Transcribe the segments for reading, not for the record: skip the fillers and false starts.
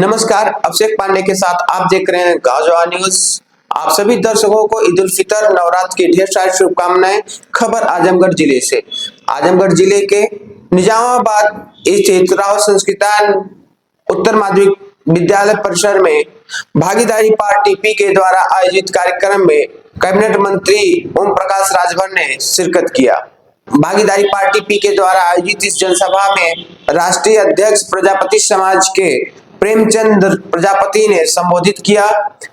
नमस्कार, अभिषेक पांडे के साथ आप देख रहे हैं गाजवा न्यूज। आप सभी दर्शकों को ईद उल फितर नवरात्र की ढेर सारी शुभकामनाएं। खबर आजमगढ़ जिले से। आजमगढ़ जिले के निजामाबाद स्थित राव संस्कृतान उत्तर माध्यमिक विद्यालय परिसर में भागीदारी पार्टी पी के द्वारा आयोजित कार्यक्रम में कैबिनेट मंत्री ओम प्रकाश राजभर ने शिरकत किया। भागीदारी पार्टी पी के द्वारा आयोजित इस जनसभा में राष्ट्रीय अध्यक्ष प्रजापति समाज के प्रेमचंद प्रजापति ने संबोधित किया।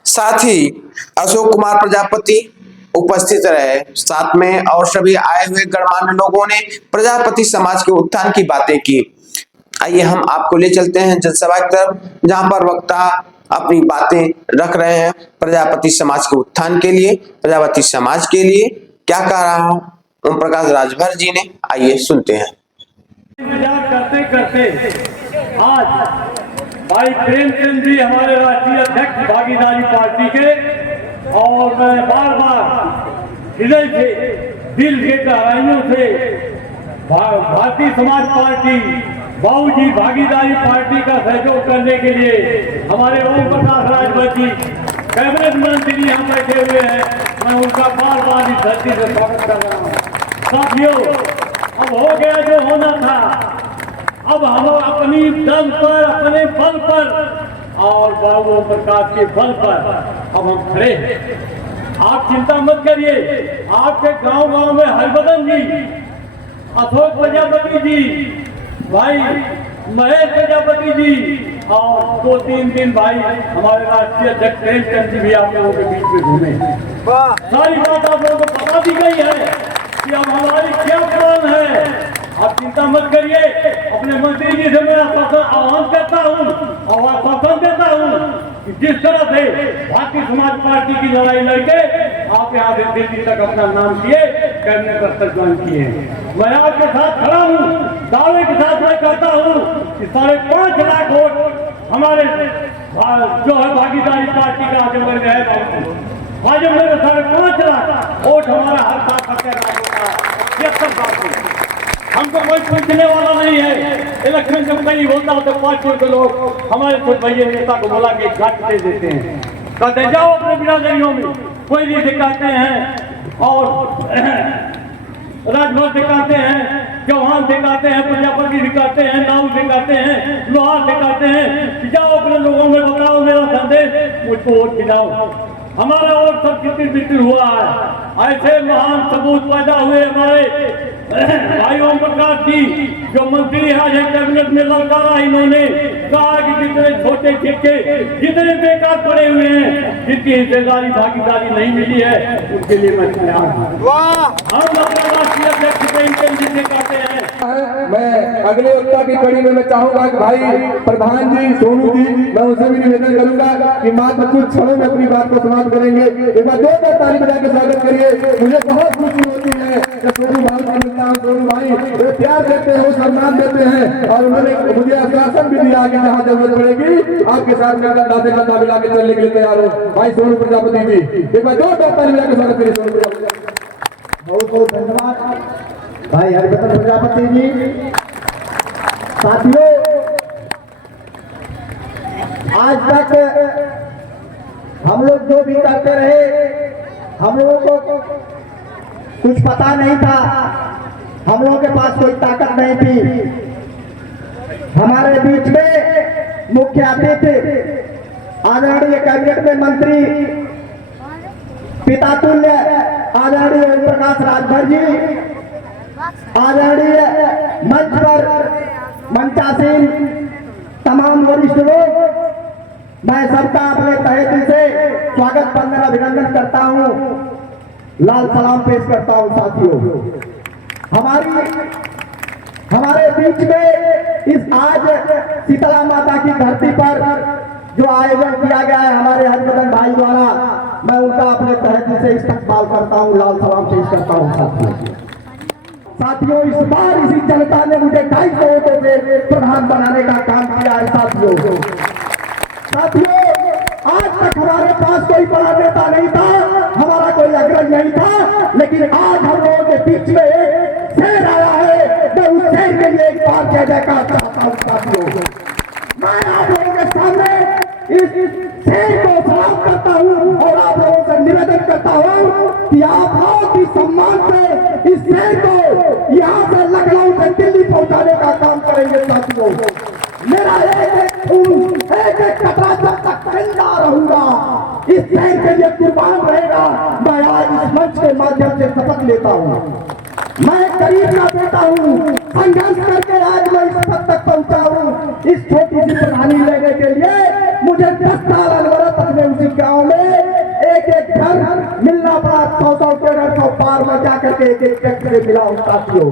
साथ ही अशोक कुमार प्रजापति उपस्थित रहे। साथ में और सभी आए हुए गणमान्य लोगों ने प्रजापति समाज के उत्थान की बातें की। आइए हम आपको ले चलते हैं जनसभा की तरफ, जहां पर वक्ता अपनी बातें रख रहे हैं प्रजापति समाज के उत्थान के लिए, प्रजापति समाज के लिए क्या कह रहा ओम प्रकाश राजभर जी ने। आइए सुनते हैं। करते करते आज भाई प्रेमचंद जी हमारे राष्ट्रीय अध्यक्ष भागीदारी पार्टी के, और मैं बार बार हृदय से, दिल के गहराइयों से भारतीय समाज पार्टी बाबूजी भागीदारी पार्टी का सहयोग करने के लिए हमारे ओम प्रकाश राजभर जी कैबिनेट मंत्री यहाँ बैठे हुए हैं, मैं उनका बार बार इस धरती से स्वागत कर रहा हूँ। साथियों, अब हो गया जो होना था। अब हम अपनी दम पर, अपने बल पर और बाबू ओम प्रकाश के बल पर अब हम खड़े हैं। आप चिंता मत करिए। आपके गांव गांव में हरबदन जी, अशोक प्रजापति जी, भाई महेश प्रजापति जी और 2-3 दिन भाई हमारे राष्ट्रीय अध्यक्ष प्रेमचंद जी भी आप लोगों के बीच में घूमे। सारी बात आप लोगों को बता दी गई है कि अब हमारी क्या प्लान है। आप चिंता मत करिए। अपने मंत्री जी से मैं आह्वान करता हूँ और आश्वासन देता हूँ कि जिस तरह से भारतीय समाज पार्टी की लड़ाई लड़के आप यहाँ से दिल्ली तक अपना नाम किए, कैबिनेट स्तर ज्वाइन किए, मैं आपके साथ खड़ा हूँ। दावे के साथ मैं कहता हूँ कि 5.5 लाख वोट हमारे जो है भागीदारी पार्टी का आजमगढ़ में है। आजमगढ़ में 5.5 लाख वोट हमारा हर साल हमको कोई पूछने वाला नहीं है। इलेक्शन जब कहीं होता है तो 5 लोग हमारे कुछ भैया नेता को बुला के घाट दे देते हैं, कहते जाओ अपने बिरादरियों में। कोई भी दिखाते हैं और राजभर दिखाते हैं, चौहान दिखाते हैं, प्रजापति दिखाते हैं, नाऊ दिखाते हैं, लोहार दिखाते हैं। जाओ अपने लोगों में बताओ मेरा संदेश, मुझको वोट गिराओ। हमारा वोट सब कितनी हुआ है। ऐसे महान सबूत पैदा हुए हमारे भाई ओम प्रकाश जी, जो मंत्री आज है कैबिनेट में ललकारा इन्होंने कहा कि जितने छोटे ठेके जितने बेकार पड़े हुए हैं, जिनकी हिस्सेदारी भागीदारी नहीं मिली है, उनके लिए मैं तैयार हूँ। हम अपने राष्ट्रीय अध्यक्ष प्रेमचंद जी से कहते हैं। मैं अगले वक्ता की कड़ी में मैं चाहूंगा कि भाई प्रधान जी, सोनू जी, मैं उनसे भी निवेदन करूंगा कि मात्र कुछ क्षणों में अपनी बात को समाप्त करेंगे। एक बार जोरदार ताली बजा के स्वागत करिए। मुझे बहुत खुशी होती है कि सोनू भाई वो प्यार देते हैं, वो सम्मान देते हैं और उन्होंने मुझे आश्वासन भी दिया कि जहाँ जरूरत पड़ेगी आपके साथ में कंधा से कंधा मिला के चलने के लिए तैयार हो। भाई सोनू प्रजापति जी, एक बार जोरदार ताली बजा के स्वागत करिए सोनू प्रजापति। बहुत बहुत धन्यवाद भाई हरिभद्र प्रजापति जी। साथियों, आज तक हम लोग जो भी करते रहे, हम लोगों को कुछ पता नहीं था, हम लोगों के पास कोई ताकत नहीं थी। हमारे बीच में मुख्य अतिथि आदरणीय कैबिनेट में मंत्री पिता तुल्य आदरणीय ओम प्रकाश राजभर जी, आदरणीय मंच पर मंचासीन तमाम वरिष्ठ लोग, मैं सबका अपने तहे दिल से स्वागत वंदन अभिनंदन करता हूं, लाल सलाम पेश करता हूं। साथियों, हमारे बीच में इस आज शीतला माता की धरती पर जो आयोजन किया गया है हमारे हरिभद्र भाई द्वारा, मैं उनका अपने तहे दिल से इस्तकबाल करता हूं, लाल सलाम पेश करता हूं। साथियों, इस बार इसी जनता ने मुझे 250 वोटों से प्रधान बनाने का काम किया है। साथियों, आज तक हमारे पास कोई बड़ा नेता नहीं था, हमारा कोई अग्रज नहीं था, लेकिन आज हम लोगों के बीच में एक शेर आया है। मैं उस शेर के लिए एक बार जय जयकार चाहता हूँ। साथियों, मैं आप लोगों के सामने शेर को सलाम करता हूँ और आप लोगों से निवेदन करता हूँ कि आप लोग की सम्मान से इस शेर को यहाँ से लखनऊ से दिल्ली पहुँचाने का काम करेंगे साथियों। मेरा एक खून एक कतरा जब तक जिंदा रहूंगा इस शेर के लिए कुर्बान रहेगा। मैं आज इस मंच के माध्यम से शपथ लेता हूँ। मैं गरीब का बेटा हूँ, संघर्ष करके आज मैं इस पद तक पहुंचा हूँ। इस छोटी सी प्रधानी लेने के लिए मुझे 10 साल अनवरत अपने उसी गांव में एक घर मिलना पड़ा। 100 150 पार में जाकर के एक ट्रैक्टर से मिला हूँ साथियों।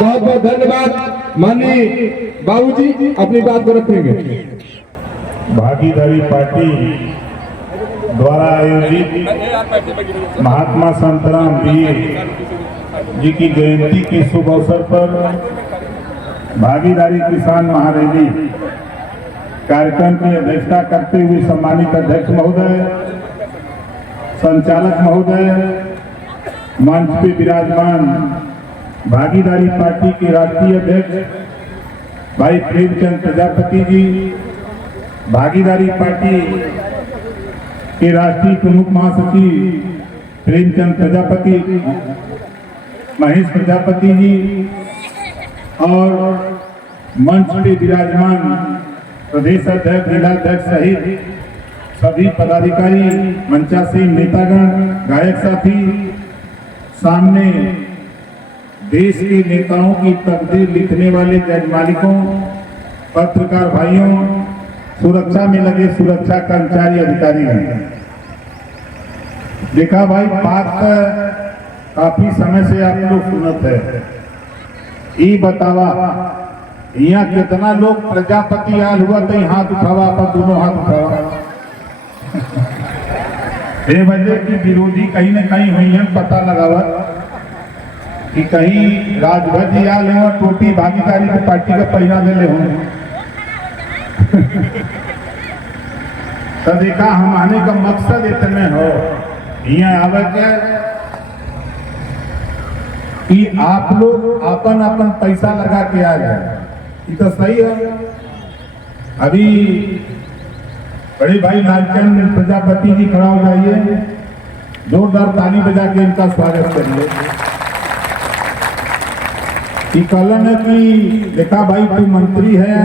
बहुत बहुत धन्यवाद। माननीय बाबूजी अपनी बात को रखेंगे। भागीदारी पार्टी द्वारा आयोजित महात्मा संतराम वीर जी की जयंती के शुभ अवसर पर भागीदारी किसान महारैली कार्यक्रम की अध्यक्षता करते हुए सम्मानित अध्यक्ष महोदय, संचालक महोदय, मंच पे विराजमान भागीदारी पार्टी के राष्ट्रीय अध्यक्ष भाई प्रेमचंद प्रजापति जी, भागीदारी पार्टी के राष्ट्रीय प्रमुख महासचिव प्रेमचंद प्रजापति, महेश प्रजापति जी और मंच पे विराजमान प्रदेश अध्यक्ष, जिलाध्यक्ष सहित सभी पदाधिकारी, मंचासीन नेतागण, गायक साथी, सामने देश के नेताओं की तकदीर लिखने वाले जज मालिकों, पत्रकार भाइयों, सुरक्षा में लगे सुरक्षा कर्मचारी अधिकारी हैं। देखा भाई, बात काफी समय से आप लोग सुनत है। ई बतावा यहाँ कितना लोग प्रजापति आल हुआ तो हाथ उठावा, पर दोनों हाथ उठावा। ये वजह की विरोधी कहीं न कहीं हुई है, पता लगावा कि कहीं राजभर जी आल हो, टोपी भागीदारी की पार्टी का पहना दे होंगे। तो देखा, हम आने का मकसद इतने हो यहाँ आवे कि आप लोग अपन अपन पैसा लगा के आ जाए। ये तो सही है। अभी बड़े भाई लालचंद प्रजापति जी खड़ा हो जाइए, जोरदार ताली बजा के इनका स्वागत करिए। कलन है कि देखा भाई, तू मंत्री है,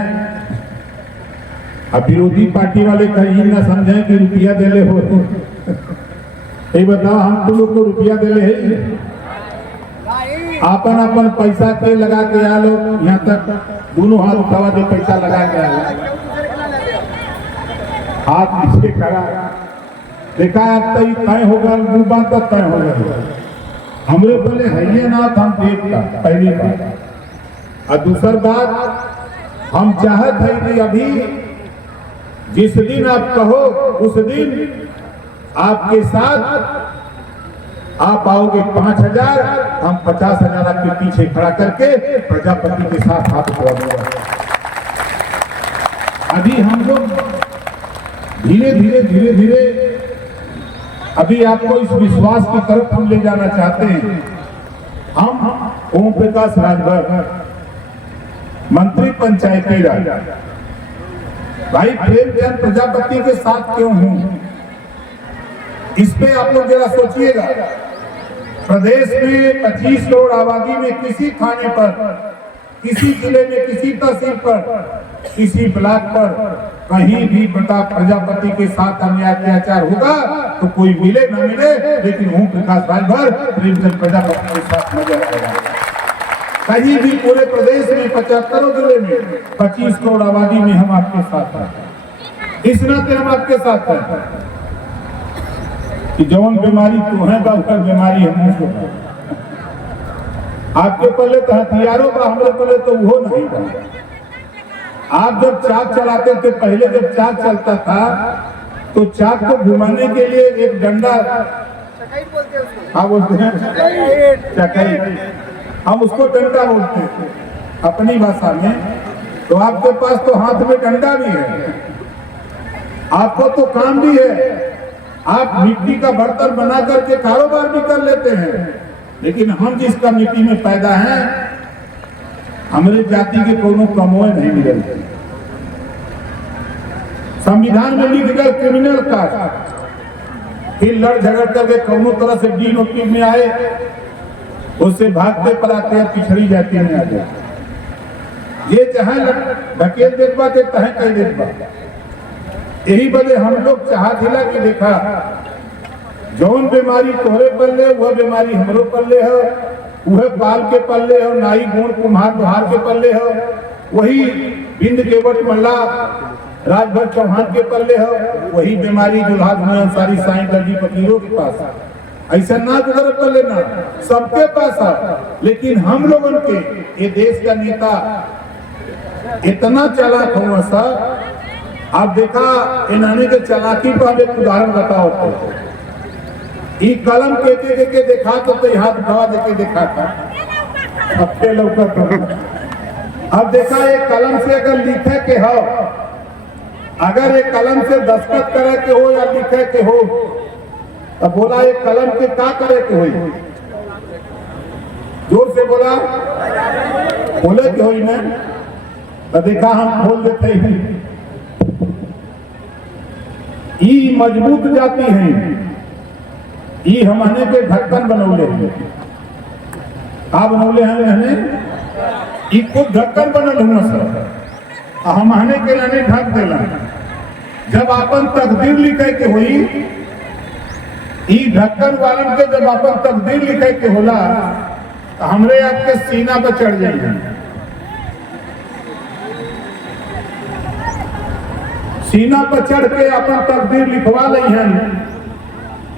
अब विरोधी पार्टी वाले कहीं न समझे कि रुपया दे ले हो। ये बताओ, हम तो लोग को रुपया दे ले है, अपन अपन पैसा के लगा के आ लो। यहाँ तक दोनों हाथ उठावा जो पैसा लगा के आ लो, हाथ नीचे करा। देखा, अब तय तय होगा, बात तक तय हो गया। हमरे बोले है ना, हम देख का पहली बात। और दूसरी बात, हम चाहत है कि अभी जिस दिन आप कहो उस दिन आपके साथ आप आओगे 5000, हम 50,000 आपके पीछे खड़ा करके प्रजापति के साथ हाथ उठवा देंगे। अभी हम लोग धीरे धीरे अभी आपको इस विश्वास की तरफ हम ले जाना चाहते हैं। हम ओम प्रकाश राजभर, मंत्री पंचायती राज, भाई प्रेमचंद प्रजापति के साथ क्यों हूं, इस पे आप लोग जरा सोचिएगा। प्रदेश में 25 करोड़ आबादी में किसी थाने पर, किसी जिले में, किसी तहसील पर, किसी ब्लॉक पर कहीं भी बता प्रजापति के साथ अन्याय अत्याचार होगा तो कोई मिले न मिले, लेकिन ओम प्रकाश राजभर प्रेमचंद प्रजापति के साथ नजर आएगा। कहीं भी पूरे प्रदेश में 75 जिले में 25 करोड़ आबादी में हम आपके साथ हैं। इस नाते हम आपके साथ हैं कि जौन बीमारी तो है बाबू, बीमारी हम आपके पहले तो हथियारों का, हमारे पहले तो वो नहीं था। आप जब चाक चलाते थे, पहले जब चाक चलता था तो चाक को घुमाने के लिए एक डंडा, हाँ बोलते हैं चकाई, हम उसको डंडा बोलते हैं अपनी भाषा में। तो आपके पास तो हाथ में डंडा भी है, आपको तो काम भी है, आप मिट्टी का बर्तन बना करके कारोबार भी कर लेते हैं, लेकिन हम जिस कम्युनिटी में पैदा हैं, हमारे जाति के कोनो कमोए नहीं मिले। संविधान में लिख गए क्रिमिनल कास्ट, फिर लड़ झगड़ करके कोनो तरह से डीनोटिव में आए, उससे भागते पलाते हैं पिछड़ी जाति में आ जाए। ये जहां ढकेल देत बा तहां कह देत बा। यही वजह हम लोग चाहत हिला कि देखा जौन बीमारी तोहरे पल्ले वह बीमारी हमरो पल्ले है, वह पाल के पल्ले हो, नाई गुण कुम्हार लोहार के पल्ले हो, वही बिंद केवट मल्ला राजभर चौहान के पल्ले हो, वही बीमारी दुल्हा धुनी अंसारी साईं दर्जी फकीरों के पास है। ऐसा ना गुजर पल्ले ना सबके पास है। लेकिन हम लोगों के ये देश का नेता इतना चालाक हुआ सर, आप देखा इन्होंने के चालाकी पर एक उदाहरण बताओ तो ये कलम कहते के देखा तो हाथ दवा देके देखा था अब अब देखा ये कलम से अगर लिखे के हो, अगर एक कलम से दस्तखत करे के हो या लिखे के हो, तो बोला ये कलम के क्या करे के हो, जोर से बोला बोले के हो ना, तो देखा हम खोल देते हैं। ये मजबूत जाती है, ये हमने के ढक्कन बनौले हैं। का बनौले हैं हमने इसको ढक्कन बनल हुआ सर, हमने के लाने ढक देला। जब अपन तकदीर लिखे के हुई, ई ढक्कन वालन के जब अपन तकदीर लिखे के होला, तो हमरे आपके सीना पर चढ़ जाइए। सीना पर चढ़ के अपन तकदीर लिखवा ली हैं।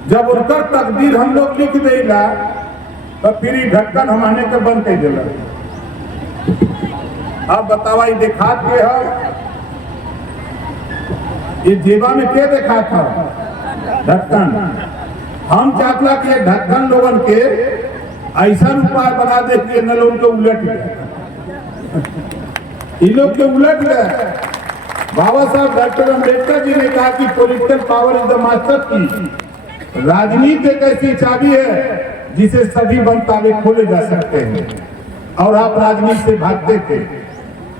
जब उनकर तकदीर हम लोग लिख देगा, तो फिर ढक्कन हमने के बंद कर दिला। अब बतावा देखात के है, ये जेबा में क्या देखा था ढक्कन। हम चाहता कि ये ढक्कन लोगन के ऐसा उपाय बना दे कि न लोग के उलट गए, इन लोग के उलट गए। बाबा साहब डॉक्टर अम्बेडकर जी ने कहा कि political power is the master की। राजनीति एक ऐसी चाबी है जिसे सभी बंद ताले खोले जा सकते हैं, और आप राजनीति से भागते थे।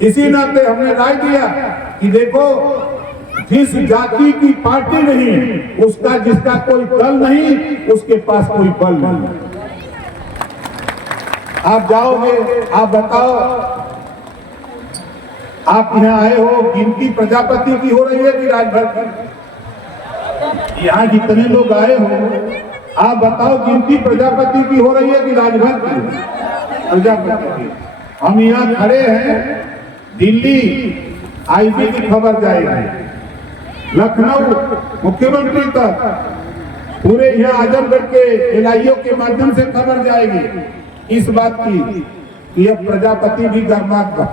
इसी नाते हमने राय दिया कि देखो, जिस जाति की पार्टी नहीं, उसका जिसका कोई दल नहीं, उसके पास कोई बल नहीं। आप जाओगे, आप बताओ, आप यहाँ आए हो, गिनती प्रजापति की हो रही है कि राजभर की? यहाँ जितने लोग आए हो, आप बताओ गिनती प्रजापति की हो रही है कि राजभर की? प्रजापति की। हम यहाँ खड़े हैं, दिल्ली आईबी की खबर जाएगी, लखनऊ मुख्यमंत्री तक, पूरे यहाँ आजमगढ़ के एलआईओ के माध्यम से खबर जाएगी इस बात की कि अब प्रजापति भी गर्मात था।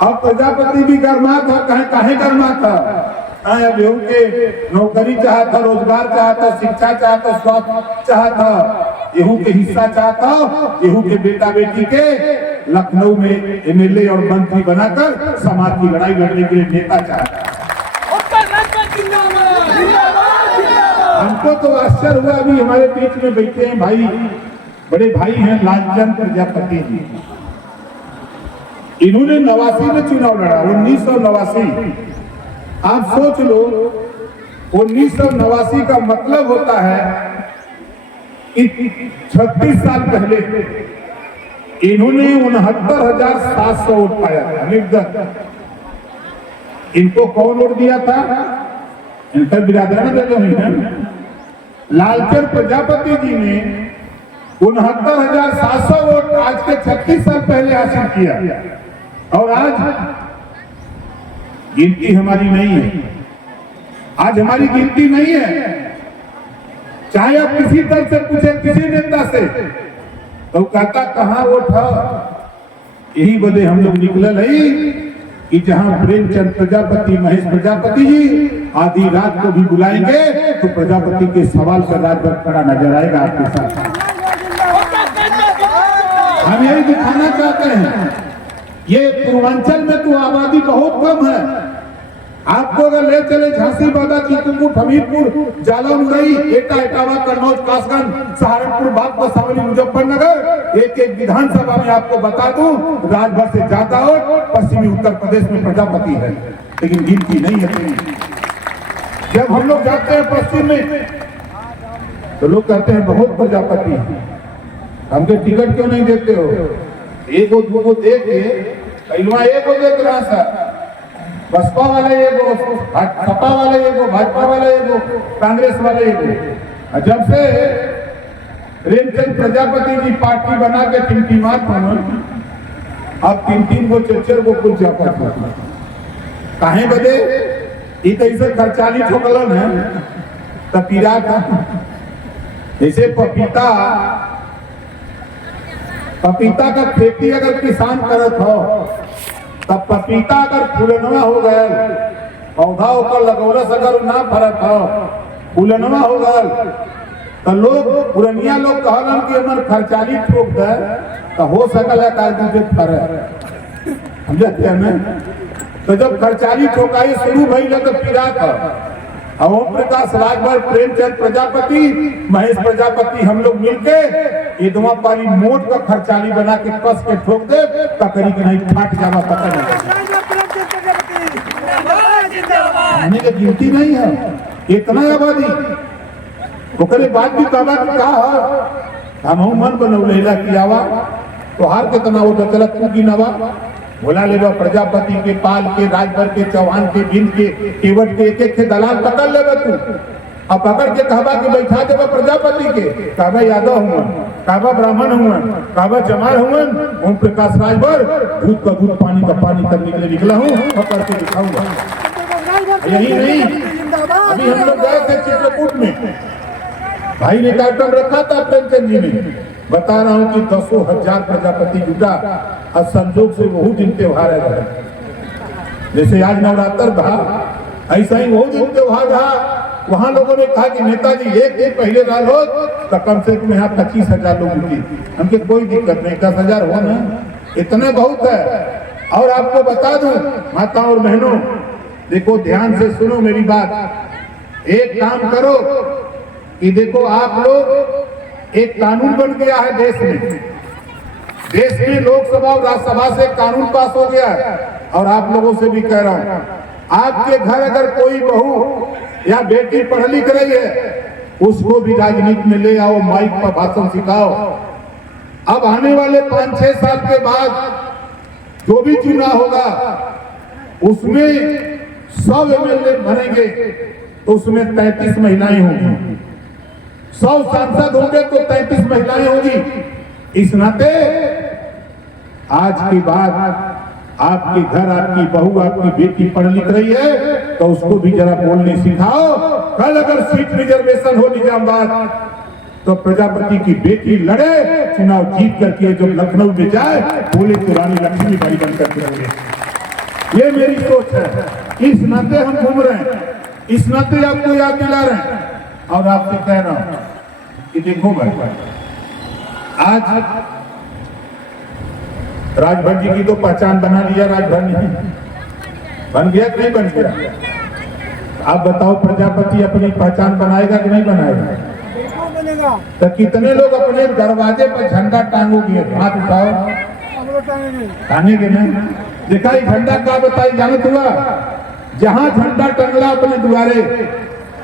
अब प्रजापति भी गर्मात था, काहे गर्मात था? अब के नौकरी चाहता, रोजगार चाहता, शिक्षा चाहता, स्वास्थ्य चाहता, गेहूं के हिस्सा चाहता, गेहूं के बेटा बेटी के लखनऊ में एमएलए और मंत्री बनाकर समाज की लड़ाई लड़ने के लिए नेता चाहता। हमको तो आश्चर्य हुआ, अभी हमारे बीच में बैठे हैं भाई, बड़े भाई हैं लालचंद प्रजापति जी। इन्होंने 89 में चुनाव लड़ा, 1989। आप सोच लो, 1989 का मतलब होता है 36 साल पहले इन्होंने 69,700 वोट पाया था निर्दल। इनको कौन वोट दिया था? इनका बिरादरान दे हुई है। लालचंद प्रजापति जी ने 69,700 वोट आज के 36 साल पहले हासिल किया, और आज गिनती हमारी नहीं है। आज हमारी गिनती नहीं है। चाहे आप किसी तरह से पूछे, किसी नेता से, तो कहता कहाँ वो था। यही वजह हम लोग निकल है कि जहां प्रेमचंद प्रजापति, महेश प्रजापति जी आधी रात को भी बुलाएंगे तो प्रजापति के सवाल का राजभर खड़ा नजर आएगा आपके साथ। हम यही दिखाना चाहते हैं। ये पूर्वांचल में तो आबादी बहुत कम है। आपको लोग ले चले झांसी, बादा, चित्रकूट, हमीरपुर, जाला, मुरई, एटा, इटावा, कन्नौज, कासगंज, सहारनपुर, बागपत, शामली, मुजफ्फरनगर, एक एक विधानसभा में आपको बता दूं राजभर से ज्यादा वोट पश्चिमी उत्तर प्रदेश में प्रजापति है, लेकिन गिनती नहीं है। जब हम लोग जाते हैं पश्चिम में तो लोग कहते हैं बहुत प्रजापति है, हमके टिकट क्यों नहीं देते हो? एक दो को देख के पहलवा एक को देख रहा था, बसपा वाले एगो, सपा वाले एगो, भाजपा वाले एगो, कांग्रेस वाले एगो। जब से प्रेमचंद प्रजापति जी पार्टी बना के टिमटिमात बनो, अब 3-3 को 4-4 को कुल जापत काहे बदे ई कैसे खर्चाली ठोकलन है तब पीरा का। जैसे पपीता का खेती अगर किसान करत हो तब पपीता अगर फूलनवा हो गया, पौधा ओकर लगौलस अगर ना फरत हो, फूलनवा हो गया, तो लोग पुरनिया लोग कहलन कि हमर खर्चाली ठोक दे तो हो सकल है काज दूसरे फरे, समझते हैं ना। तो जब खर्चाली ठोकाई शुरू भई तो पीरा था। अब ओम प्रकाश राजभर, प्रेमचंद प्रजापति, महेश प्रजापति हम लोग मिलके ये दोनों पारी मोट का खर्चाली बना के कस के ठोक दे तकरी के नहीं फाट जावा पता नहीं के गिनती नहीं है इतना आबादी। ओकरे बाद भी कहा हम मन बनौलेला की आवा तो हार कितना वो चलत की नवा बोला लेवा प्रजापति के, पाल के, राजभर के, चौहान के, बिंद के, केवट के, एक एक दलाल पकड़ लेगा तू। अब पकड़ के कहबा कि बैठा देवा प्रजापति के, कहबा यादव हुआ, कहबा ब्राह्मण हुआ, कहबा जमार हुआ, ओम प्रकाश राजभर दूध का दूध पानी का पानी करने के लिए निकला हूँ, पकड़ के दिखाऊंगा। यही नहीं, अभी हम लोग गए थे चित्रकूट में, भाई ने कार्यक्रम रखा था प्रेमचंद जी ने, बता रहा हूँ कि 10,000 प्रजापति जुटा और संजोग से वही दिन त्योहार है। जैसे आज नवरात्र था ऐसा ही वही दिन त्योहार रहा। वहां लोगों ने कहा कि नेताजी एक दिन पहले डालो तो कम से कम यहाँ 25,000 लोग जुटी, हमके कोई दिक्कत नहीं, 10,000 हो ना, इतने बहुत है। और आपको बता दूं माता और बहनों, देखो ध्यान से सुनो मेरी बात, एक काम करो कि देखो आप लोग एक कानून बन गया है देश में लोकसभा और राज्यसभा से कानून पास हो गया है। और आप लोगों से भी कह रहा हूं, आपके घर अगर कोई बहू या बेटी पढ़ लिख रही है उसको भी राजनीति में ले आओ, माइक पर भाषण सिखाओ। अब आने वाले 5-6 साल के बाद जो भी चुनाव होगा उसमें 100 एमएलए बनेंगे तो उसमें 33 महिलाएं होंगी, 100 सांसद होंगे तो 33 महिलाएं होंगी। इस नाते आज के बाद आपके घर आपकी बहू आपकी बेटी पढ़ लिख रही है तो उसको भी जरा बोलने सिखाओ। कल अगर सीट रिजर्वेशन हो निजामाबाद तो प्रजापति की बेटी लड़े, चुनाव जीत करके जब लखनऊ में जाए बोले तो रानी लक्ष्मीबाई बनकर के रहे। ये मेरी सोच है। इस नाते हम घूम रहे हैं, इस नाते आपको याद दिला रहे हैं और आपसे कह रहा हूं कि देखो भाई, आज राजभर जी की तो पहचान बना लिया, राजभर ने बन गया कि नहीं बन गया? आप बताओ प्रजापति अपनी पहचान बनाएगा कि नहीं बनाएगा? तो कितने लोग अपने दरवाजे पर झंडा टांगोगे? हाथ उठाओ, टांगेंगे ना? देखा ये झंडा क्या बताई जानत हुआ? जहां झंडा टंगला अपने द्वारे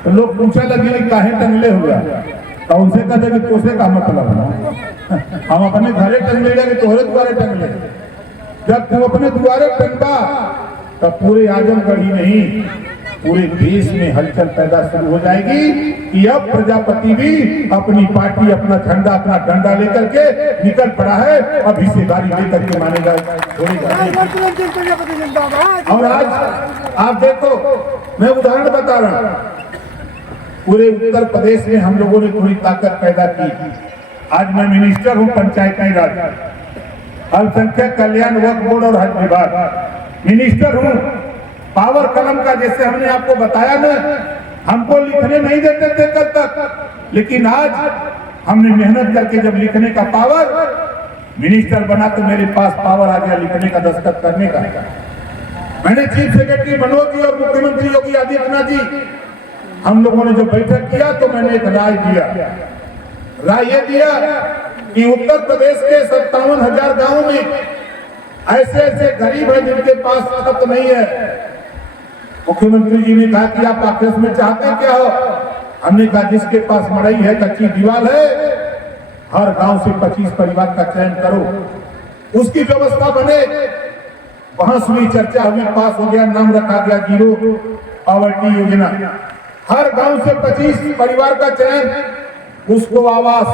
तो लोग पूछा लगे काहे टंगले हुआ, तो उनसे कहते कि तोसे का मतलब हम अपने घरे टंगले कि तोहरे द्वारे टंगले। जब तू अपने द्वारे टंगा तब पूरे आजमगढ़ ही नहीं पूरे देश में हलचल पैदा शुरू हो जाएगी कि अब प्रजापति भी अपनी पार्टी, अपना झंडा, अपना डंडा लेकर के निकल पड़ा है, अब हिस्सेदारी लेकर के मानेगा। और आज आप देखो, मैं उदाहरण बता रहा हूं, पूरे उत्तर प्रदेश में हम लोगों ने पूरी ताकत पैदा की। आज मैं मिनिस्टर हूं पंचायती राज, अल्पसंख्यक कल्याण, वक्फ बोर्ड और हज विभाग मिनिस्टर हूं। पावर कलम का जैसे हमने आपको बताया ना, हमको लिखने नहीं देते थे कल तक, लेकिन आज हमने मेहनत करके जब लिखने का पावर, मिनिस्टर बना तो मेरे पास पावर आ गया लिखने का, दस्तखत करने का। मैंने चीफ सेक्रेटरी मनोज जी और मुख्यमंत्री योगी आदित्यनाथ जी हम लोगों ने जब बैठक किया तो मैंने एक राय ये दिया कि उत्तर प्रदेश के 57,000 गांवों में ऐसे ऐसे गरीब हैं जिनके पास छत नहीं है। मुख्यमंत्री जी ने कहा कि आप आखिर में चाहते क्या हो? हमने कहा जिसके पास मड़ई है, कच्ची दीवार है, हर गांव से 25 परिवार का चयन करो, उसकी व्यवस्था बने। वहां सुनी, चर्चा हुई, पास हो गया, नाम रखा गया जीरो पॉवर्टी योजना। हर गांव से 25 परिवार का चयन, उसको आवास,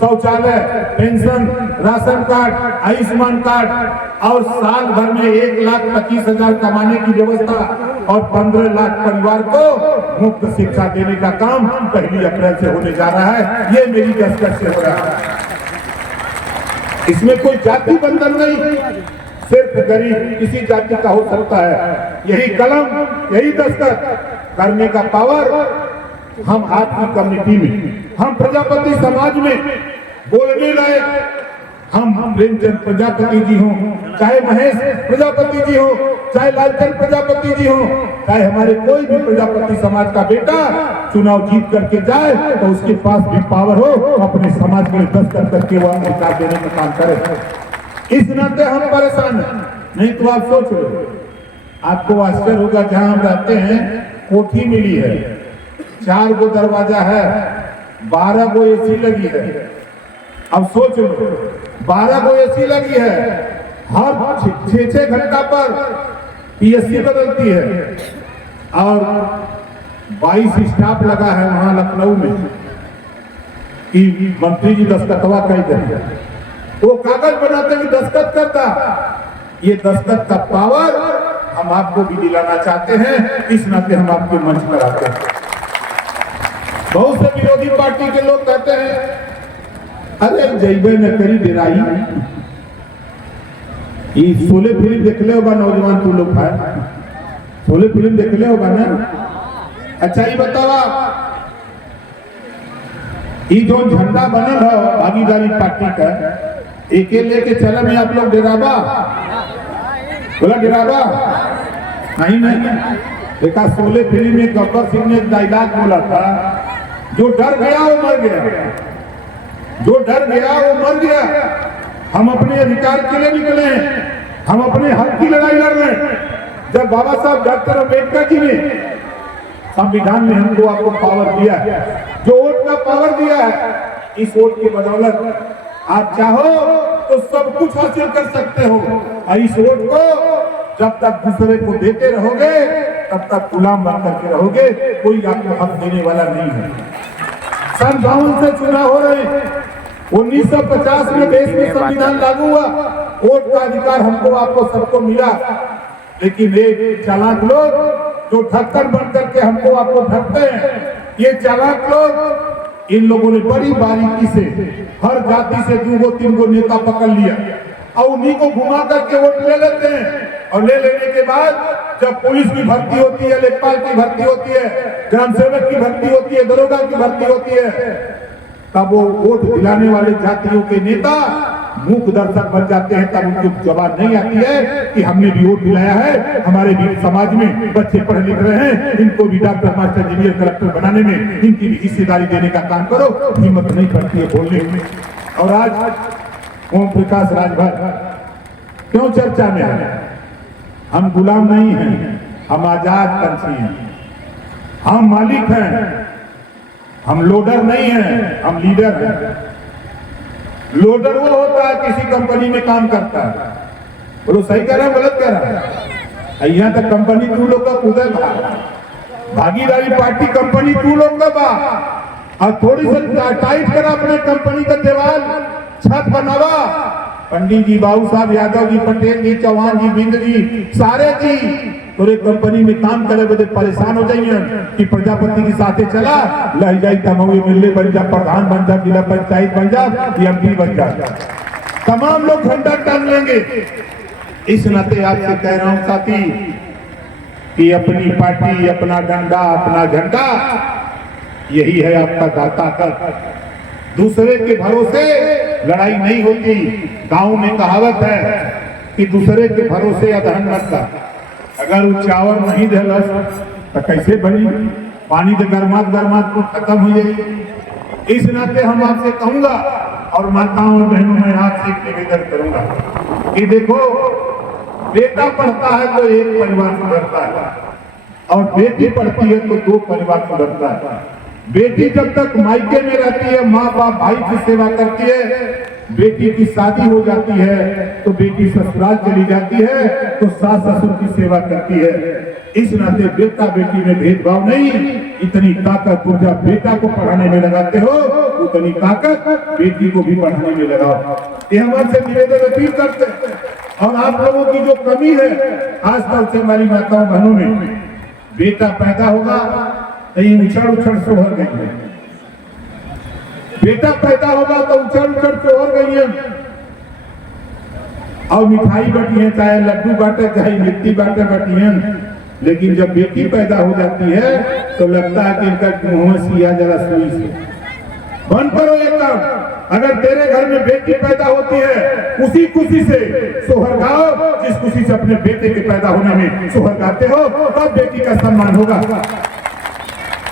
शौचालय, pension, ration card, Ayushman card और साल भर में 1,25,000 कमाने की व्यवस्था और 15 लाख परिवार को मुफ्त शिक्षा देने का काम 1 अप्रैल से होने जा रहा है। ये मेरी दस्तखत से हो रहा है। इसमें कोई जाति बंधन नहीं, सिर्फ गरीब किसी जाति का हो सकता है। यही कलम, यही दस्तखत करने का पावर हम आपकी कमेटी में, हम प्रजापति समाज में बोलने लायक, हम प्रेमचंद प्रजापति जी हो, चाहे महेश प्रजापति जी हो, चाहे लालचंद प्रजापति जी हो, चाहे हमारे कोई भी प्रजापति समाज का बेटा चुनाव जीत करके जाए तो उसके पास भी पावर हो, अपने समाज में दस्तखत करके वो अधिकार देने का काम करे। इस नाते हम परेशान हैं। नहीं तो आप सोच लो, आपको आश्चर्य होगा, जहां हम रहते हैं कोठी मिली है, 4 गो दरवाजा है, 12 गो एसी लगी है। अब सोच लो, 12 गो एसी लगी है, हर 6-6 घंटा पर पीएससी बदलती है और 22 स्टाफ लगा है वहां लखनऊ में कि मंत्री जी दस्तखतवा कई देंगे, वो कागज बनाते हुए दस्तखत करता। ये दस्तखत का पावर हम आपको भी दिलाना चाहते हैं, इस नाते हम आपके मंच पर आते हैं। बहुत से विरोधी पार्टी के लोग कहते हैं अरे जैबे न करी डेराई, ये शोले फिल्म देख ले होगा नौजवान तू लोग है, शोले फिल्म देख ले होगा ना। अच्छा ये बतावा, ये जो झंडा बनल है भागीदारी पार्टी का, एके लेके चला में आप लोग डेराबा, बोला डेराबा नहीं नहीं। देखा शोले फिल्म में गब्बर सिंह ने डायलॉग बोला था, जो डर गया वो मर गया, जो डर गया वो मर गया। हम अपने अधिकार के लिए निकले, हम अपने हक की लड़ाई लड़ रहे हैं। जब बाबा साहब डॉक्टर अम्बेडकर जी ने संविधान में हमको आपको पावर दिया है, जो वोट का पावर दिया है, इस वोट की बदौलत आप चाहो तो सब कुछ हासिल कर सकते हो। और इस वोट को जब तक दूसरे को देते रहोगे तब तक गुलाम बन करके रहोगे, कोई आपको हक देने वाला नहीं है। सन 52 से चुनाव हो रहे हैं, 1950 में देश में संविधान लागू हुआ, वोट का अधिकार हमको आपको सबको मिला। लेकिन एक चालाक लोग जो ढक्कन बन करके हमको आपको ढकते हैं, ये चालाक लोग, इन लोगों ने बड़ी बारीकी से हर जाति से 2-3 गो नेता पकड़ लिया और उन्हीं को घुमा करके वोट ले लेते हैं। और ले लेने के बाद जब पुलिस की भर्ती होती है, लेखपाल की भर्ती होती है, ग्राम सेवक की भर्ती होती है, दरोगा की भर्ती होती है, तब वो वोट दिलाने वाले जातियों के नेता मूक दर्शक बन जाते हैं। तब उनको जवाब नहीं आती है कि हमने भी वोट दिलाया है, हमारे भी समाज में बच्चे पढ़ लिख रहे हैं, इनको भी डॉक्टर, मास्टर, इंजीनियर, कलेक्टर बनाने में इनकी भी हिस्सेदारी देने का काम करो। हिम्मत नहीं करती है बोलने में। और आज ओम प्रकाश राजभर क्यों चर्चा में है? हम गुलाम नहीं हैं, हम आजाद पंछी हैं, हम मालिक हैं, हम लोडर नहीं हैं, हम लीडर हैं। लोडर वो होता है किसी कंपनी में काम करता है, बोलो सही कह रहा है गलत कह रहा है? यहाँ तक कंपनी तू लोग का उधर भागीदारी पार्टी कंपनी तू लोग का बा, और थोड़ी सी टाइट करा अपने कंपनी का दीवार, छत बनावा। पंडित जी, बाबू साहब यादव जी, पटेल जी, चौहान जी, बिंद जी, सारे जी तोरे कंपनी में काम करे बदे परेशान हो जाइए कि प्रजापति के साथे चला लह जाई, तमोई मिलने बन जा, प्रधान बन जा, जिला पंचायत बन जा, एमपी बन जा, तमाम लोग झंडा टांग लेंगे। इस नाते आपसे कह रहा हूं साथी कि अपनी पार्टी, अपना डंडा, अपना झंडा, यही है आपका ताकत। दूसरे के भरोसे लड़ाई नहीं होती। गांव में कहावत है कि दूसरे के भरोसे अधर्म मत कर। अगर वो चावल नहीं देलस तो कैसे बनी? पानी तो गरमात को खत्म हो जाएगी। इस नाते हम आपसे कहूंगा और माताओं और बहनों में आपसे एक निवेदन करूंगा कि देखो, बेटा पढ़ता है तो एक परिवार सुधरता है और बेटी पढ़ती है तो 2 परिवार सुधरता है। बेटी जब तक मायके में रहती है, माँ बाप भाई की सेवा करती है, बेटी की शादी हो जाती है तो बेटी ससुराल चली जाती है तो सास ससुर की सेवा करती है। इस नाते बेटा बेटी में भेदभाव नहीं। इतनी ताकत ऊर्जा बेटा को पढ़ाने में लगाते हो, उतनी ताकत बेटी को भी पढ़ाने में लगाओ। ये हमारे से निवेदन अपील करते हैं। और आप लोगों की जो कमी है, खासतौर से हमारी माताओं बहनों में, बेटा पैदा होगा तो ये उछड़ सोहर गई है। बेटा पैदा होगा तो उछड़ सोहर गई है और मिठाई बटी है, चाहे लड्डू बांटे चाहे मिट्टी बांटे बटी है। लेकिन जब बेटी पैदा हो जाती है तो लगता है कि इनका मुंह में सिया जरा सुई से। बंद करो ये काम। अगर तेरे घर में बेटी पैदा होती है, उसी खुशी से सोहर गाओ जिस खुशी से अपने बेटे के पैदा होने में सोहर गाते हो, तब बेटी का सम्मान होगा।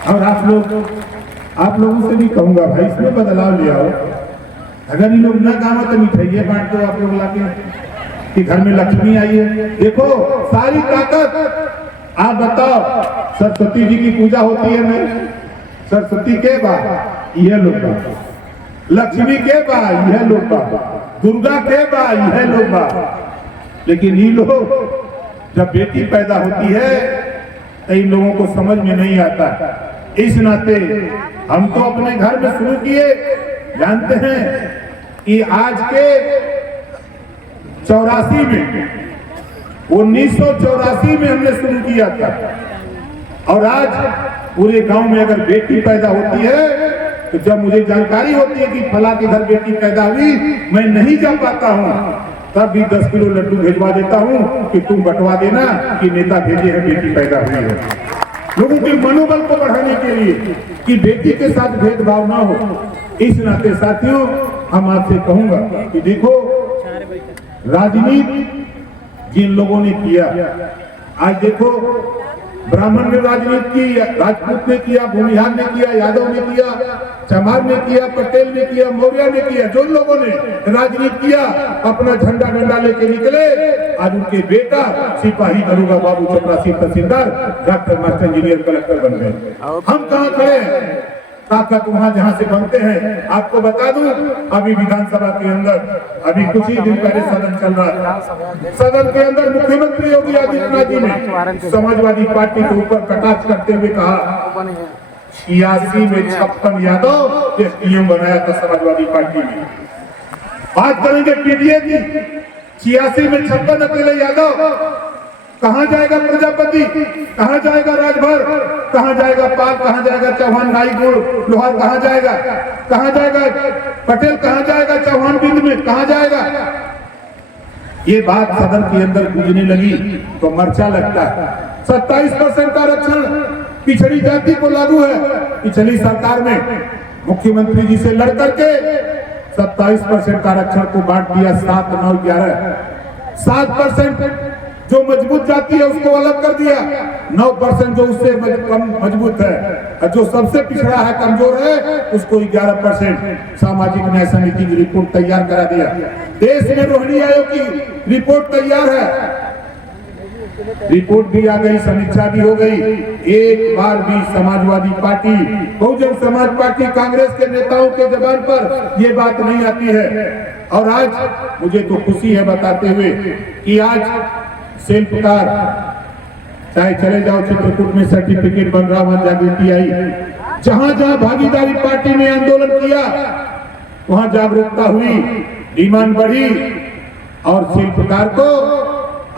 और आप लोगों से भी कहूंगा, भाई इसमें बदलाव ले आओ। अगर ये लोग न गाओ तो मिठाइयाँ बांट दो आप लोग लाके कि घर में लक्ष्मी आई है। देखो, सारी ताकत आप बताओ, सरस्वती जी की पूजा होती है नहीं? सरस्वती के बाद यह लोग, लक्ष्मी के बाद यह लोग, दुर्गा के बाद यह लोग। लेकिन ये लोग जब बेटी पैदा होती है तो इन लोगों को समझ में नहीं आता। इस नाते हम तो अपने घर में शुरू किए। जानते हैं कि आज के 84 में, 1984 में हमने शुरू किया था और आज पूरे गांव में अगर बेटी पैदा होती है तो जब मुझे जानकारी होती है कि फला के घर बेटी पैदा हुई, मैं नहीं जा पाता हूँ, तब भी 10 किलो लड्डू भेजवा देता हूँ कि तुम बंटवा देना कि नेता भेजे हैं बेटी पैदा हुई है। लोगों के मनोबल को बढ़ाने के लिए कि बेटी के साथ भेदभाव ना हो। इस नाते साथियों, हम आपसे कहूंगा कि देखो, राजनीति जिन लोगों ने किया, आज देखो, ब्राह्मण ने राजनीति की, राजपूत ने किया, भूमिहार ने किया, यादव ने किया, चमार ने किया, पटेल ने किया, मौर्य ने किया, जो लोगों ने राजनीति किया, अपना झंडा डंडा लेके निकले। आज उनके बेटा सिपाही, दरोगा, बाबू, चपरासी, तहसीलदार, डॉक्टर, मास्टर, इंजीनियर, कलेक्टर बन गए। हम कहाँ खड़े हैं? ताकत वहां जहां से बनते हैं। आपको बता दूं, अभी विधानसभा के अंदर अभी कुछ ही दिन पहले सदन चल रहा था। सदन के अंदर मुख्यमंत्री योगी आदित्यनाथ जी ने समाजवादी पार्टी के ऊपर कटाक्ष करते हुए कहा, 86 में 56 यादव एसडीएम बनाया था समाजवादी पार्टी में। बात करेंगे पीडीए की, 86 में 56 अकेले यादव। कहां जाएगा प्रजापति, कहां जाएगा राजभर, कहां जाएगा पाल, कहां जाएगा चौहान, नाईगुड़, लोहार, कहां जाएगा पटेल, कहां जाएगा चौहान बिंद में, कहां जाएगा? ये बात सदन के अंदर गूंजने लगी तो मर्चा लगता है। 27% का आरक्षण पिछड़ी जाति को लागू है। पिछली सरकार में मुख्यमंत्री जी से लड़ करके 27% का आरक्षण को बांट दिया, 7, 9, 11। 7% जो मजबूत जाति है उसको अलग कर दिया, 9% जो उससे कम मजबूत है, जो सबसे पिछड़ा है, कमजोर है, उसको 11% सामाजिक न्याय समिति की रिपोर्ट तैयार करा दिया। देश में रोहिणी आयोग की रिपोर्ट तैयार है, रिपोर्ट भी आ गई, समीक्षा भी हो गई। एक बार भी समाजवादी पार्टी, बहुजन समाज पार्टी, कांग्रेस के नेताओं के जबान पर ये बात नहीं आती है। और आज मुझे तो खुशी है बताते हुए कि आज शिल्पकार, चाहे चले जाओ चित्रकूट में सर्टिफिकेट बन रहा, वहां जागृति आई। जहां जहां भागीदारी पार्टी ने आंदोलन किया वहां जागरूकता हुई, डिमांड बढ़ी और शिल्पकार को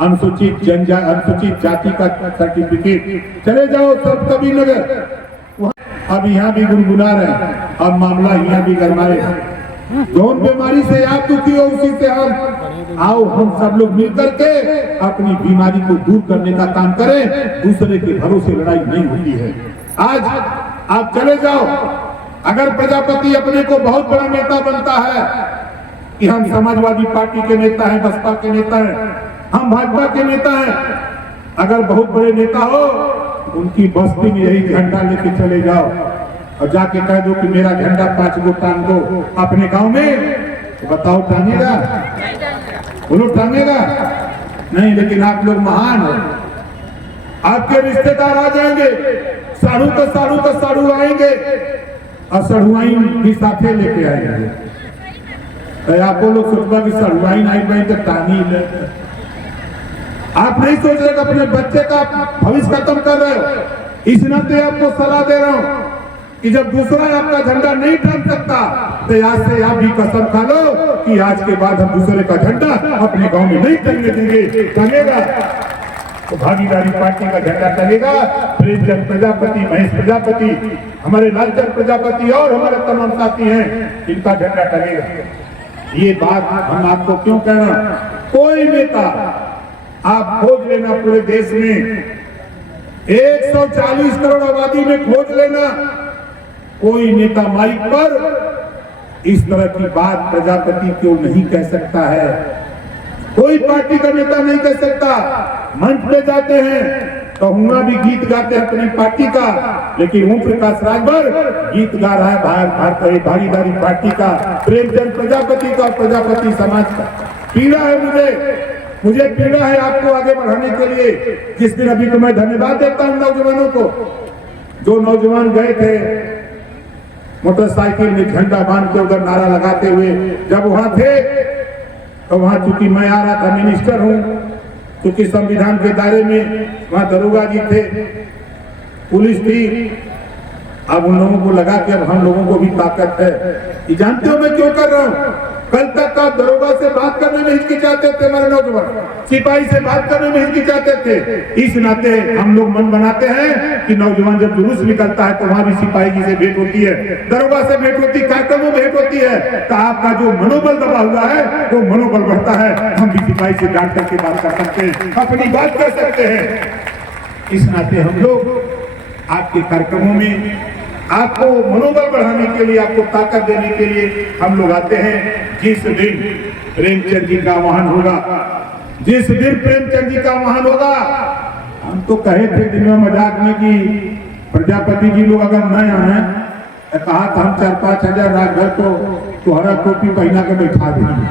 अनुसूचित जाति का सर्टिफिकेट। चले जाओ सब कभी नगर, अब यहाँ भी गुनगुना रहे, अब मामला यहाँ भी गरमा रहे। जौन बीमारी से आप दुखी हो उसी से हम सब लोग मिलकर के अपनी बीमारी को दूर करने का काम करें। दूसरे के भरोसे लड़ाई नहीं होती है। आज आप चले जाओ, अगर प्रजापति अपने को बहुत बड़ा नेता बनता है कि हम समाजवादी पार्टी के नेता हैं, बसपा के नेता हैं, हम भाजपा के नेता हैं, अगर बहुत बड़े नेता हो उनकी बस्ती में यही झंडा लेके चले जाओ और जाके कह दो कि मेरा झंडा 5 गो टांग दो अपने गांव में, तो बताओ टांगेगा? बोलो टांगेगा? नहीं। लेकिन आप लोग महान हो, आपके रिश्तेदार आ जाएंगे, साड़ू तो साड़ू आएंगे और सड़ुआइन भी साथे लेके आएंगे। तो आपको लोग सोचना कि सड़ुआइन आई भाई तो टांगी ले, आप नहीं सोच रहे कि अपने बच्चे का भविष्य खत्म कर रहे हो। इस नाते आपको सलाह दे रहा हूं कि जब दूसरा आपका झंडा नहीं टांग सकता तो आज से आप भी कसम खा लो कि आज के बाद हम दूसरे का झंडा अपने गांव में नहीं टंगने देंगे। टंगेगा तो भागीदारी पार्टी का झंडा टंगेगा। प्रेमचंद प्रजापति, महेश प्रजापति, हमारे लालचंद प्रजापति और हमारे तमाम साथी हैं, इनका झंडा टंगेगा। ये बात हम आपको क्यों कह रहे हैं? कोई नेता आप खोज लेना पूरे देश में, 140 करोड़ आबादी में खोज लेना, कोई नेता माइक पर इस तरह की बात प्रजापति क्यों नहीं कह सकता है? कोई पार्टी का नेता नहीं कह सकता। मंच पे जाते हैं तो हुआ भी गीत गाते हैं अपनी पार्टी का, लेकिन ओम प्रकाश राजभर गीत गा रहा है भारतीय भागीदारी पार्टी का, प्रेमचंद प्रजापति का, प्रजापति समाज का। पीड़ा है मुझे पीड़ा है आपको आगे बढ़ाने के लिए। जिस दिन अभी तो मैं धन्यवाद देता हूं नौजवानों को, जो नौजवान गए थे मोटरसाइकिल में झंडा बांध के उधर नारा लगाते हुए, जब वहां थे तो वहां चूंकि मैं आ रहा था, मिनिस्टर हूं, क्योंकि संविधान के दायरे में वहां दरोगा जी थे, पुलिस थी। अब उन लोगों को लगा कि अब हम लोगों को भी ताकत है। ये जानते हो मैं क्यों कर रहा हूं? कल तक आप दरोगा से बात करने में हिचकिचाते थे, हमारे नौजवान सिपाही से बात करने में हिचकिचाते थे। इस नाते हम लोग मन बनाते हैं कि नौजवान जब जुलूस निकलता है तो वहां भी सिपाही जी से भेंट होती है, दरोगा से भेंट होती है, कार्यक्रमों में भेंट होती है, तो आपका जो मनोबल दबा हुआ है वो मनोबल बढ़ता है। हम भी सिपाही से डांट करके बात कर सकते हैं, अपनी बात कर सकते हैं। इस नाते हम लोग आपके कार्यक्रमों में आपको मनोबल बढ़ाने के लिए, आपको ताकत देने के लिए हम लोग आते हैं। जिस दिन प्रेमचंद जी का वाहन होगा, जिस दिन प्रेमचंद जी का वाहन होगा, हम तो कहे थे दिन में मजाक में कि प्रजापति जी लोग अगर न आए तो कहा था हम 4-5 हजार राजभर को तुहरा टोपी पहना के बैठा देंगे।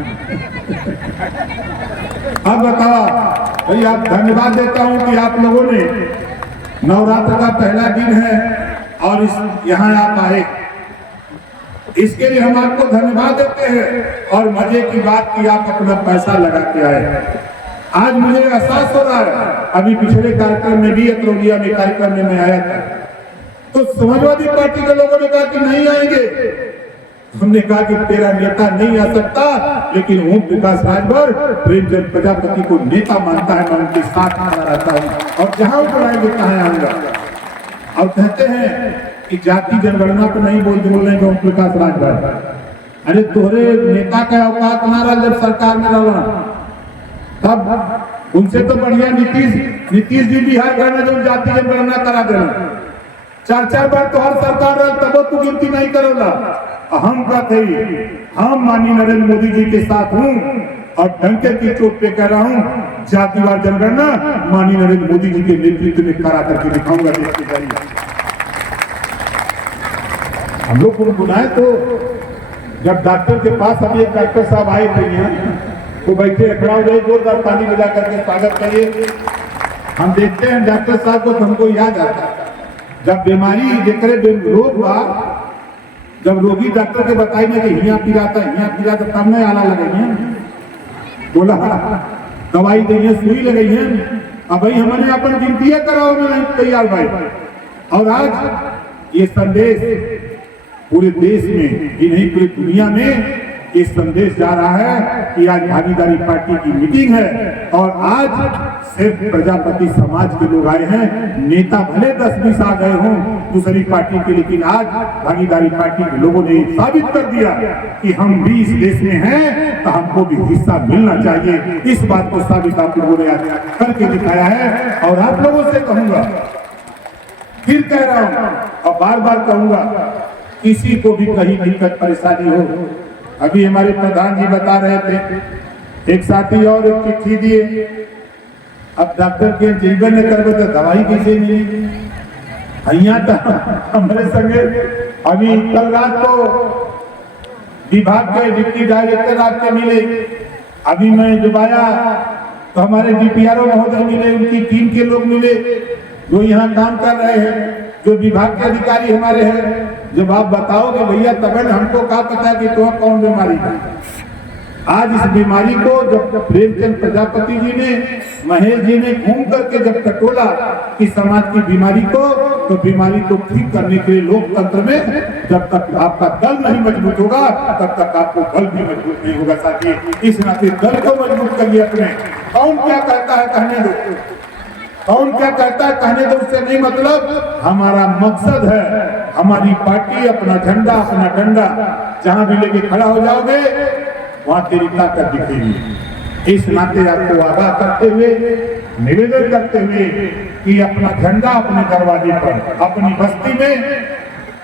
अब बताओ भाई, आप धन्यवाद देता हूं कि आप लोगों ने, नवरात्र का पहला दिन है और यहाँ आप आए, इसके लिए हम आपको धन्यवाद देते हैं। और मजे की बात की आप अपना पैसा लगा के आए। आज मुझे एहसास हो रहा है, अभी पिछले कार्यक्रम में भी अतरौलिया में कार्यक्रम में मैं आया था तो समाजवादी पार्टी के लोगों ने कहा कि नहीं आएंगे। हमने कहा कि तेरा नेता नहीं आ सकता, लेकिन ओम प्रकाश राजभर प्रेमचंद प्रजापति को नेता मानता है, मैं उनके साथ खड़ा रहता हूँ और जहां बुलाएंगे तहां आऊंगा। और कहते हैं कि जाति जनगणना पे नहीं बोल रहे ओम प्रकाश राजभर। अरे तोहरे नेता का औकात ना रहा जब सरकार में रहा, तब उनसे तो बढ़िया नीतीश जी बिहार गणना जो जाति जनगणना करा देना, 4-4 बार तो हर सरकार रहा तब तू गिनती नहीं करोला। हम कहते हम माननीय नरेंद्र मोदी जी के साथ हूँ और डंके की चोट पे कह रहा हूँ, जातिवार जनगणना माननीय नरेंद्र मोदी जी के नेतृत्व में करा करके दिखाऊंगा देश के जरिए। हम लोग को बुलाए तो जब डॉक्टर के पास अभी एक डॉक्टर साहब आए थे तो बैठे खड़ा हो गए, जोरदार ताली बजा करके स्वागत करिए। हम देखते हैं डॉक्टर साहब को तो हमको याद आता है जब बीमारी जेकरे रोग हुआ, जब रोगी डॉक्टर के बताई कि हिया पिराता तब नहीं आना लगे, बोला दवाई देंगे, सुई लगाई है, अब भाई हमने अपन गिनती कराओ में तैयार भाई। और आज ये संदेश पूरे देश में ही नहीं पूरी दुनिया में ये संदेश जा रहा है कि आज भागीदारी पार्टी की मीटिंग है और आज सिर्फ प्रजापति समाज के लोग आए हैं। नेता भले 10-20 आ गए हों दूसरी पार्टी के, लेकिन आज भागीदारी पार्टी के लोगों ने साबित कर दिया कि हम भी इस देश में हैं तो हमको भी हिस्सा मिलना चाहिए। इस बात को साबित आप लोगों ने आज करके दिखाया है। और आप लोगों से कहूंगा, फिर कह रहा हूं और बार बार कहूंगा, किसी को भी कहीं दिक्कत परेशानी हो, अभी हमारे प्रधान जी बता रहे थे, एक साथी और एक चिट्ठी दिए अब डॉक्टर के जीवन ने करबे तो दवाई कैसे मिली। અહીંયા तो हमारे संगे अभी कल रात को विभाग के डिप्टी डायरेक्टर आपके मिले, अभी मैं जब आया तो हमारे डीपीआरओ महोदय मिले, उनकी टीम के लोग मिले जो यहाँ काम कर रहे हैं, जो विभाग के अधिकारी हमारे हैं। जब आप बताओगे भैया तब हमको क्या पता कि तो कौन बीमारी है। आज इस बीमारी को जब प्रेमचंद प्रजापति जी ने, महेश जी ने घूम करके जब टटोला कि समाज की बीमारी को, तो बीमारी को ठीक करने के लिए लोकतंत्र में जब तक आपका दल नहीं मजबूत होगा तब तक आपको बल भी मजबूत नहीं होगा साथी। इस नाते दल को मजबूत करिए अपने। कौन क्या कहता है कहने दो, कौन क्या कहता है कहने दो, उससे नहीं मतलब। हमारा मकसद है हमारी पार्टी, अपना झंडा अपना डंडा जहां भी लेके खड़ा हो जाओगे वहां तेरी ताकत दिखेगी। इस नाते आपको आगाह करते हुए, निवेदन करते हुए कि अपना झंडा अपने दरवाजे पर, अपनी बस्ती में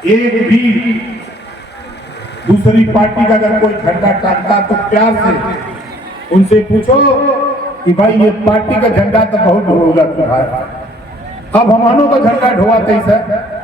एक भी दूसरी पार्टी का अगर कोई झंडा टांगता तो प्यार से उनसे पूछो कि भाई ये पार्टी का झंडा तो बहुत ढोला तुम्हारा, अब हमारों का झंडा ढोआ कैसा।